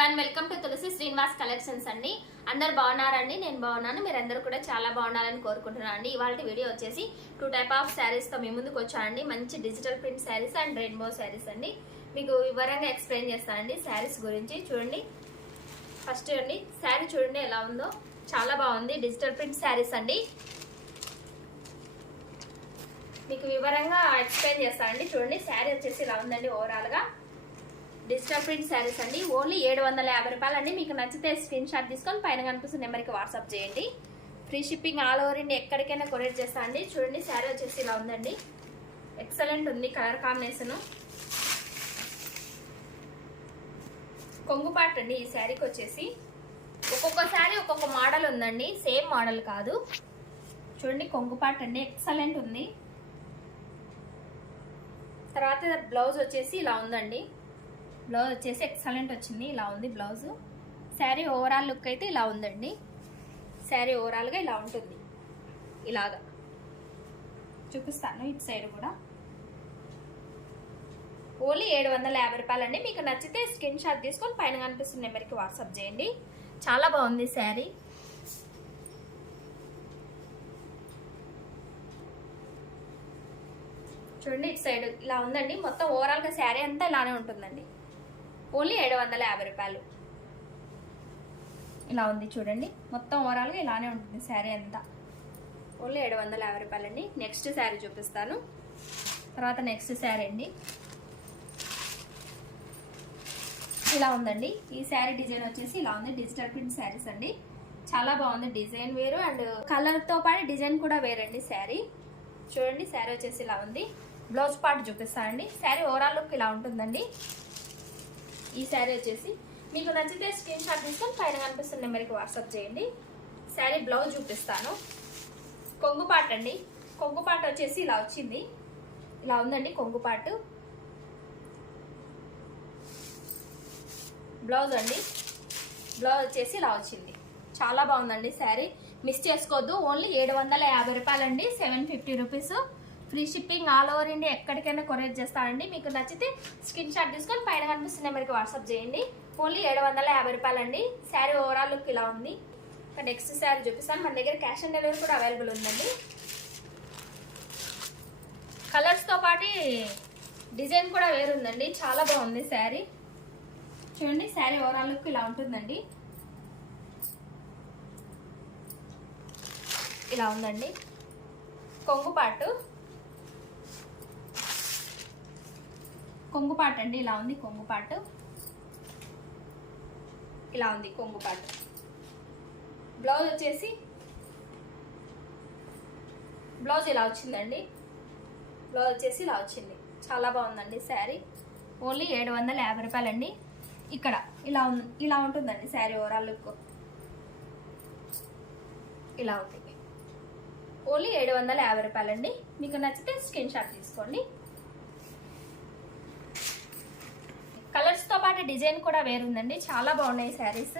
Everyone, welcome to Tulasi Srinivas collections అండి. అందరు బాగున్నారండి? నేను బాగున్నాను. మీరందరూ కూడా చాలా బాగున్నారని కోరుకుంటున్నాను అండి. ఇవాళ వీడియో వచ్చేసి 2 టైప్ ఆఫ్ శారీస్ తో మీ ముందుకు వచ్చానండి. మంచి digital print saris and rainbow saris అండి. మీకు వివరంగా ఎక్స్ప్లెయిన్ చేస్తానండి శారీస్ గురించి. చూడండి, ఫస్ట్ అండి శారీ చూడండి ఎలా ఉందో, చాలా బాగుంది. డిజిటల్ ప్రింట్ శారీస్ అండి. మీకు వివరంగా ఎక్స్ప్లెయిన్ చేస్తానండి. చూడండి, శారీ వచ్చేసి ఇలా ఉందండి. ఓవరాల్ గా డిజిటల్ ప్రింట్ శారీస్ అండి. ఓన్లీ 750 రూపాయలు అండి. మీకు నచ్చితే స్క్రీన్ షాట్ తీసుకొని పైన కనిపిస్తున్న నెంబర్కి వాట్సాప్ చేయండి. Free shipping all over India, ఎక్కడికైనా కొరియర్ చేస్తా అండి. చూడండి, శారీ వచ్చేసి ఇలా ఉందండి. ఎక్సలెంట్ ఉంది కలర్ కాంబినేషన్. కొంగుపాటు అండి ఈ శారీకి వచ్చేసి. ఒక్కొక్క శారీ ఒక్కొక్క మోడల్ ఉందండి, సేమ్ మోడల్ కాదు. చూడండి, కొంగుపాటు అండి, ఎక్సలెంట్ ఉంది. తర్వాత బ్లౌజ్ వచ్చేసి ఇలా ఉందండి. బ్లౌజ్ వచ్చేసి ఎక్సలెంట్ వచ్చింది, ఇలా ఉంది బ్లౌజ్. శారీ ఓవరాల్ లుక్ అయితే ఇలా ఉందండి. శారీ ఓవరాల్గా ఇలా ఉంటుంది. ఇలాగా చూపిస్తాను ఇటు సైడ్ కూడా. ఓన్లీ 750 రూపాయలు అండి. మీకు నచ్చితే స్క్రీన్ షాట్ తీసుకొని పైన కనిపిస్తున్న నెంబర్కి వాట్సాప్ చేయండి. చాలా బాగుంది శారీ. చూడండి, ఇటు సైడ్ ఇలా ఉందండి. మొత్తం ఓవరాల్గా శారీ అంతా ఇలానే ఉంటుందండి. ఓన్లీ 750 రూపాయలు. ఇలా ఉంది చూడండి, మొత్తం ఓవరాల్గా ఇలానే ఉంటుంది శారీ అంతా. ఓన్లీ 750 రూపాయలు అండి. నెక్స్ట్ శారీ చూపిస్తాను. తర్వాత నెక్స్ట్ శారీ అండి, ఇలా ఉందండి. ఈ శారీ డిజైన్ వచ్చేసి ఇలా ఉంది. డిజిటల్ ప్రింట్ శారీస్ అండి. చాలా బాగుంది. డిజైన్ వేరు అండ్ కలర్తో పాటు డిజైన్ కూడా వేరండి శారీ. చూడండి, శారీ వచ్చేసి ఇలా ఉంది. బ్లౌజ్ పార్ట్ చూపిస్తానండి. శారీ ఓవరాల్ లుక్ ఇలా ఉంటుందండి. ఈ శారీ వచ్చేసి మీకు నచ్చితే స్క్రీన్ షాట్ తీసుకొని పైన కనిపిస్తున్న నెంబర్కి వాట్సాప్ చేయండి. శారీ బ్లౌజ్ చూపిస్తాను. కొంగుపాటు అండి. కొంగుపాటు వచ్చేసి ఇలా వచ్చింది. ఇలా ఉందండి కొంగుపాటు. బ్లౌజ్ అండి, బ్లౌజ్ వచ్చేసి ఇలా వచ్చింది. చాలా బాగుందండి శారీ. మిస్ చేసుకోవద్దు. ఓన్లీ 750 రూపాయలు అండి. 750 rupees. Free shipping all over India, ఎక్కడికైనా కొరియర్ చేస్తానండి. మీకు నచ్చితే స్క్రీన్ షాట్ తీసుకొని పైన కనిపిస్తున్న నెంబర్కి వాట్సాప్ చేయండి. ఓన్లీ 750 రూపాయలు అండి. శారీ ఓవరాల్ లుక్ ఇలా ఉంది. నెక్స్ట్ శారీ చూపిస్తాను. మన దగ్గర క్యాష్ ఆన్ డెలివరీ కూడా అవైలబుల్ ఉందండి. కలర్స్తో పాటు డిజైన్ కూడా వేరుందండి. చాలా బాగుంది శారీ. చూడండి, శారీ ఓవరాల్ లుక్ ఇలా ఉంటుందండి. ఇలా ఉందండి కొంగుపాటు. కొంగుపాటు అండి, ఇలా ఉంది కొంగుపాటు. ఇలా ఉంది కొంగుపాటు. బ్లౌజ్ వచ్చేసి బ్లౌజ్ ఇలా వచ్చిందండి. బ్లౌజ్ వచ్చేసి ఇలా వచ్చింది. చాలా బాగుందండి శారీ. ఓన్లీ 750 రూపాయలు అండి. ఇక్కడ ఇలా ఉంటుందండి శారీ ఓవరాల్ లుక్. ఇలా ఉంటుంది. ఓన్లీ 750 రూపాయలు అండి. మీకు నచ్చితే స్క్రీన్ షాట్ తీసుకోండి. కలర్స్తో పాటు డిజైన్ కూడా వేరుందండి. చాలా బాగున్నాయి శారీస్,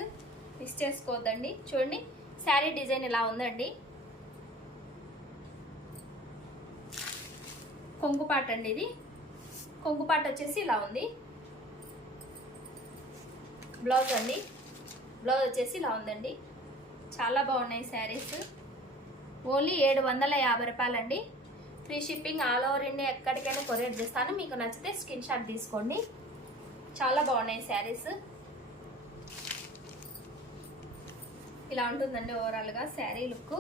మిస్ చేసుకోవద్దండి. చూడండి, శారీ డిజైన్ ఇలా ఉందండి. కొంగుపాటు అండి ఇది. కొంగుపాటు వచ్చేసి ఇలా ఉంది. బ్లౌజ్ అండి, బ్లౌజ్ వచ్చేసి ఇలా ఉందండి. చాలా బాగున్నాయి శారీస్. ఓన్లీ 750 రూపాయలు అండి. Free shipping all over India, ఎక్కడికైనా కొరియర్ చేస్తాను. మీకు నచ్చితే స్క్రీన్ షాట్ తీసుకోండి. చాలా బాగున్నాయి శారీస్. ఇలా ఉంటుందండి ఓవరాల్గా శారీ లుక్.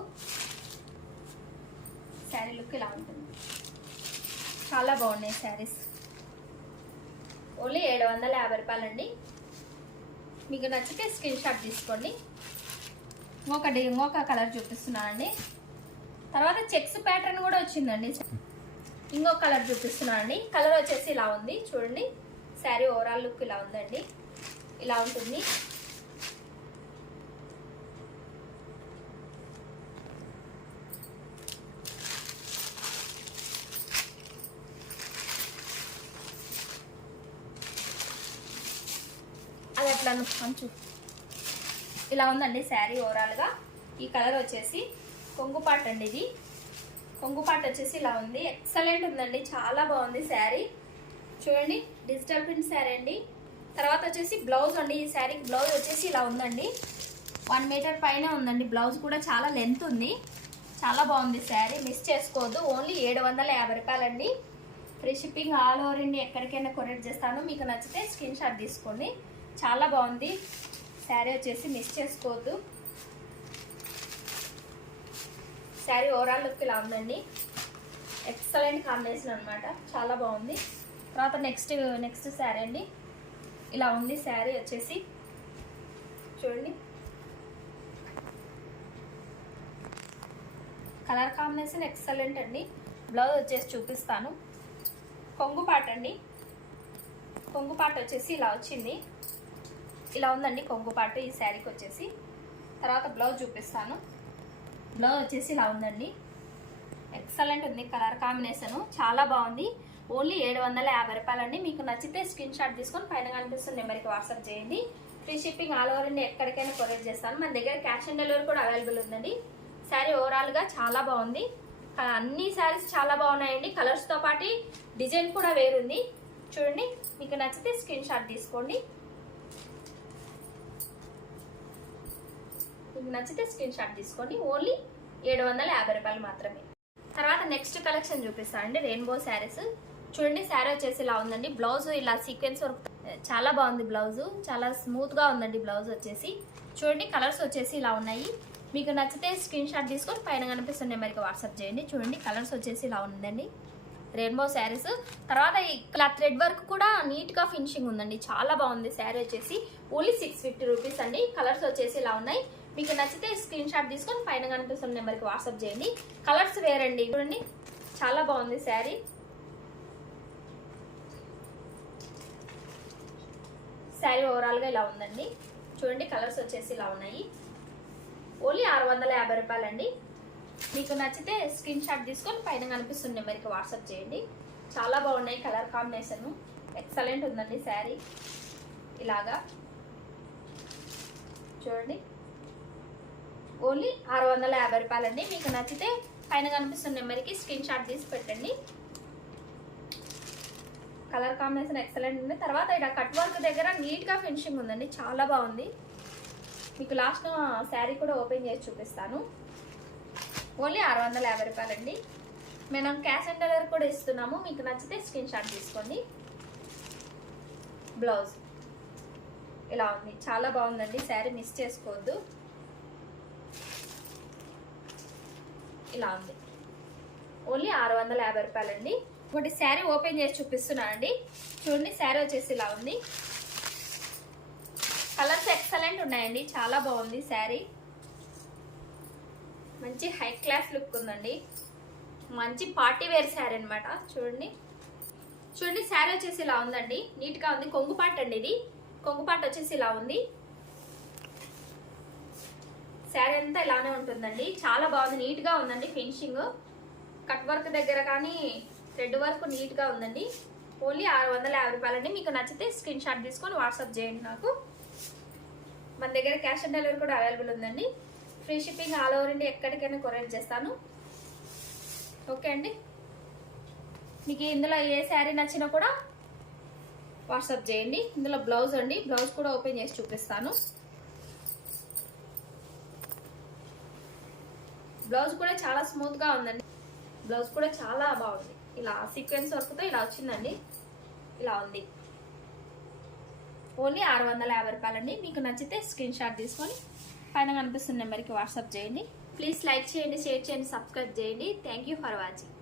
శారీ లుక్ ఇలా ఉంటుంది. చాలా బాగున్నాయి శారీస్. ఓన్లీ 750 రూపాయలు అండి. మీకు నచ్చితే స్క్రీన్ షాట్ తీసుకోండి. ఇంకొక కలర్ చూపిస్తున్నానండి. తర్వాత చెక్స్ ప్యాటర్న్ కూడా వచ్చిందండి. ఇంకొక కలర్ చూపిస్తున్నానండి. కలర్ వచ్చేసి ఇలా ఉంది. చూడండి, శారీ ఓవరాల్ లుక్ ఇలా ఉందండి. ఇలా ఉంటుంది. అది అట్లా మంచు ఇలా ఉందండి శారీ ఓవరాల్గా. ఈ కలర్ వచ్చేసి కొంగుపాటు అండి. ఇది కొంగుపాటు వచ్చేసి ఇలా ఉంది. ఎక్సలెంట్ ఉందండి. చాలా బాగుంది శారీ. చూడండి, డిజిటల్ ప్రింట్ శారీ అండి. తర్వాత వచ్చేసి బ్లౌజ్ అండి. ఈ శారీకి బ్లౌజ్ వచ్చేసి ఇలా ఉందండి. 1 మీటర్ పైన ఉందండి. బ్లౌజ్ కూడా చాలా లెంత్ ఉంది. చాలా బాగుంది శారీ, మిస్ చేసుకోవద్దు. ఓన్లీ 750 రూపాయలండి. Free shipping all over India ఎక్కడికైనా కొరియర్ చేస్తాను. మీకు నచ్చితే స్క్రీన్ షాట్ తీసుకోండి. చాలా బాగుంది శారీ వచ్చేసి, మిస్ చేసుకోవద్దు. శారీ ఓవరాల్ లుక్ ఇలా ఉందండి. ఎక్సలెంట్ కాంబినేషన్ అనమాట, చాలా బాగుంది. తర్వాత నెక్స్ట్ శారీ అండి. ఇలా ఉంది శారీ వచ్చేసి, చూడండి. కలర్ కాంబినేషన్ ఎక్సలెంట్ అండి. బ్లౌజ్ వచ్చేసి చూపిస్తాను. కొంగు పాట అండి. కొంగు పాట వచ్చేసి ఇలా వచ్చింది. ఇలా ఉందండి కొంగు పాట ఈ శారీకి వచ్చేసి. తర్వాత బ్లౌజ్ చూపిస్తాను. బ్లౌజ్ వచ్చేసి ఇలా ఉందండి. ఎక్సలెంట్ ఉంది కలర్ కాంబినేషన్, చాలా బాగుంది. ఓన్లీ 750 రూపాయలండి. మీకు నచ్చితే స్క్రీన్ షాట్ తీసుకొని పైన కనిపిస్తున్న నెంబర్కి వాట్సాప్ చేయండి. Free shipping all over India ఎక్కడికైనా కొరియర్ చేస్తాను. మన దగ్గర క్యాష్ ఆన్ డెలివరీ కూడా అవైలబుల్ ఉందండి. శారీ ఓవరాల్గా చాలా బాగుంది. అన్ని శారీస్ చాలా బాగున్నాయండి. కలర్స్తో పాటు డిజైన్ కూడా వేరుంది. చూడండి, మీకు నచ్చితే స్క్రీన్ షాట్ తీసుకోండి. మీకు నచ్చితే స్క్రీన్ షాట్ తీసుకోండి. ఓన్లీ 750 రూపాయలు మాత్రమే. తర్వాత నెక్స్ట్ కలెక్షన్ చూపిస్తానండి. రెయిన్బో శారీస్. చూడండి, శారీ వచ్చేసి ఇలా ఉందండి. బ్లౌజ్ ఇలా సీక్వెన్స్ వర్క్ చాలా బాగుంది. బ్లౌజ్ చాలా స్మూత్గా ఉందండి. బ్లౌజ్ వచ్చేసి చూడండి, కలర్స్ వచ్చేసి ఇలా ఉన్నాయి. మీకు నచ్చితే స్క్రీన్ షాట్ తీసుకొని పైన కనిపిస్తున్న నెంబర్కి వాట్సాప్ చేయండి. చూడండి, కలర్స్ వచ్చేసి ఇలా ఉందండి. రెయిన్బో శారీస్. తర్వాత ఇలా థ్రెడ్ వర్క్ కూడా నీట్గా ఫినిషింగ్ ఉందండి. చాలా బాగుంది శారీ వచ్చేసి. ఓన్లీ 650 రూపీస్ అండి. కలర్స్ వచ్చేసి ఇలా ఉన్నాయి. మీకు నచ్చితే స్క్రీన్ షాట్ తీసుకొని పైన కనిపిస్తున్న నెంబర్కి వాట్సాప్ చేయండి. కలర్స్ వేరండి. చూడండి, చాలా బాగుంది శారీ. శారీ ఓవరాల్గా ఇలా ఉందండి. చూడండి, కలర్స్ వచ్చేసి ఇలా ఉన్నాయి. ఓన్లీ 650 రూపాయలండి. మీకు నచ్చితే స్క్రీన్ షాట్ తీసుకొని పైన కనిపిస్తున్న నెంబర్కి వాట్సాప్ చేయండి. చాలా బాగున్నాయి కలర్ కాంబినేషన్, ఎక్సలెంట్ ఉందండి శారీ. ఇలాగా చూడండి, ఓన్లీ 650 రూపాయలండి. మీకు నచ్చితే పైన కనిపిస్తున్న నెంబర్కి స్క్రీన్ షాట్ తీసి పెట్టండి. కలర్ కాంబినేషన్ ఎక్సలెంట్ ఉంది. తర్వాత ఇక్కడ కట్ వర్క్ దగ్గర నీట్గా ఫినిషింగ్ ఉందండి. చాలా బాగుంది. మీకు లాస్ట్ శారీ కూడా ఓపెన్ చేసి చూపిస్తాను. ఓన్లీ 650 రూపాయలండి. మనం క్యాష్ ఆన్ డెలివరీ కూడా ఇస్తున్నాము. మీకు నచ్చితే స్క్రీన్ షాట్ తీసుకోండి. బ్లౌజ్ ఇలా ఉంది, చాలా బాగుందండి శారీ, మిస్ చేసుకోవద్దు. ఇలా ఉంది. ఓన్లీ 650 రూపాయలండి. ఒకటి శారీ ఓపెన్ చేసి చూపిస్తున్నానండి. చూడండి, శారీ వచ్చేసి ఇలా ఉంది. కలర్స్ ఎక్సలెంట్ ఉన్నాయండి. చాలా బాగుంది శారీ. మంచి హై క్లాస్ లుక్ ఉందండి. మంచి పార్టీ వేర్ శారీ అనమాట. చూడండి, శారీ వచ్చేసి ఇలా ఉందండి. నీట్గా ఉంది. కొంగుపాటు అండి ఇది. కొంగుపాటు వచ్చేసి ఇలా ఉంది. శారీ అంతా ఇలానే ఉంటుందండి. చాలా బాగుంది, నీట్గా ఉందండి ఫినిషింగ్. కట్ వర్క్ దగ్గర కానీ థ్రెడ్ వర్క్ నీట్గా ఉందండి. ఓన్లీ 650 రూపాయలండి. మీకు నచ్చితే స్క్రీన్ షాట్ తీసుకొని వాట్సాప్ చేయండి నాకు. మన దగ్గర క్యాష్ ఆన్ డెలివరీ కూడా అవైలబుల్ ఉందండి. Free shipping all over India ఎక్కడికైనా కొరియర్ చేస్తాను. ఓకే అండి. మీకు ఇందులో ఏ శారీ నచ్చినా కూడా వాట్సాప్ చేయండి. ఇందులో బ్లౌజ్ అండి. బ్లౌజ్ కూడా ఓపెన్ చేసి చూపిస్తాను. బ్లౌజ్ కూడా చాలా స్మూత్గా ఉందండి. బ్లౌజ్ కూడా చాలా బాగుంది. ఇలా సీక్వెన్స్ వర్క్తో ఇలా వచ్చిందండి. ఇలా ఉంది. ఓన్లీ 650 రూపాయలండి. మీకు నచ్చితే స్క్రీన్ షాట్ తీసుకొని పైన కనిపిస్తున్న నెంబర్కి వాట్సాప్ చేయండి. ప్లీజ్ లైక్ చేయండి, షేర్ చేయండి, సబ్స్క్రైబ్ చేయండి. Thank you for watching.